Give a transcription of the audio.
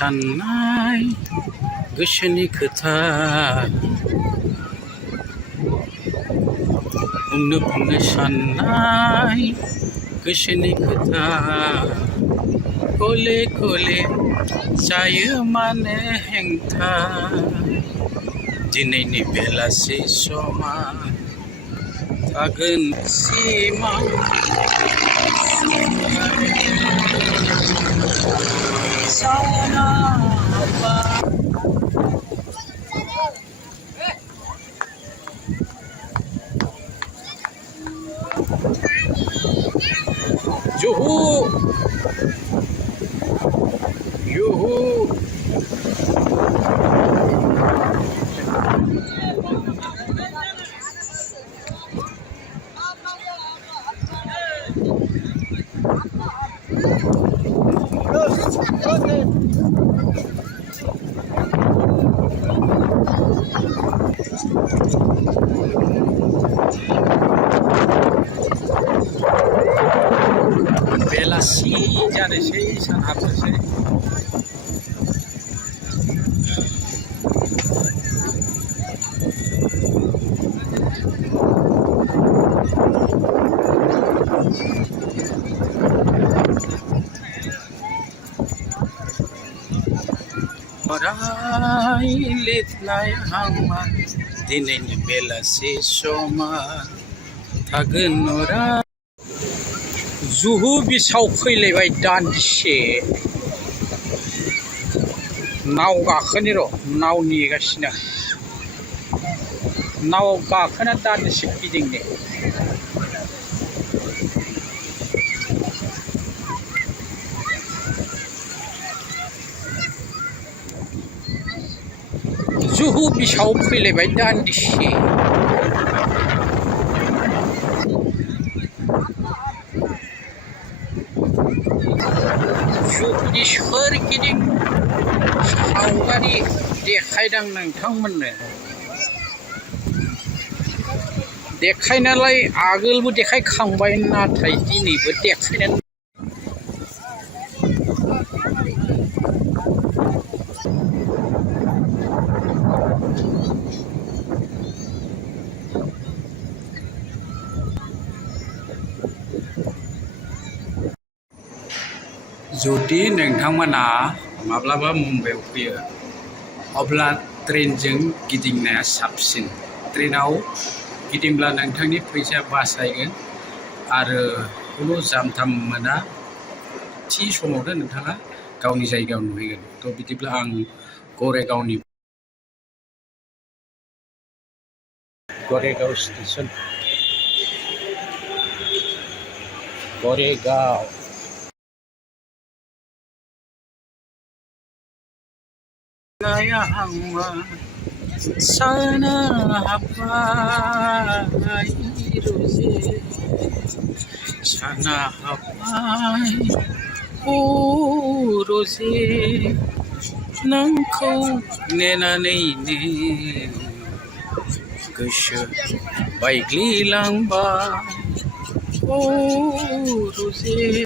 साननाय गोसोनि खोथा बुंनो साननाय गोसोनि खोथा गले गले जायो मानो हेंथा दिनैनि बेलासि समा थागोन सिमां Juhu, yuhu. Belasi jadi sih sangat sih. Orai litnai hangma dineni belasi soma थागोन orai जुहु बिसाव फैलायबाय दान्दिसे नाव गाखोनि र' नाव नेगासिनो नाव गाखोना दान्दिसे गिदिंनो जुहु बिसाव फैलायबाय दान्दिसे जुहुनि सोरगिदिं सावगारि देखायदां नोंथांमोननो देखायनालाय आगोलबो देखायखांबाय नाथाय दिनैबो देखायनानै जुदि नोंथांमोना माब्लाबा मुम्बाइआव फैयो अब्ला ट्रेनजों गिदिंनाया साबसिन ट्रेनाव गिदिंब्ला नोंथांनि फैसाया बासायगोन आरो खुनु जामथाम मोना थि समावनो नोंथाङा गावनि जायगायाव नुहैगोन थ' बिदिब्ला आं गरेगाव स्टेशन गरेगाव sana hapai roze sana hapai roze nangkौ नेनानैनो गोसो बायग्लिलांबाय roze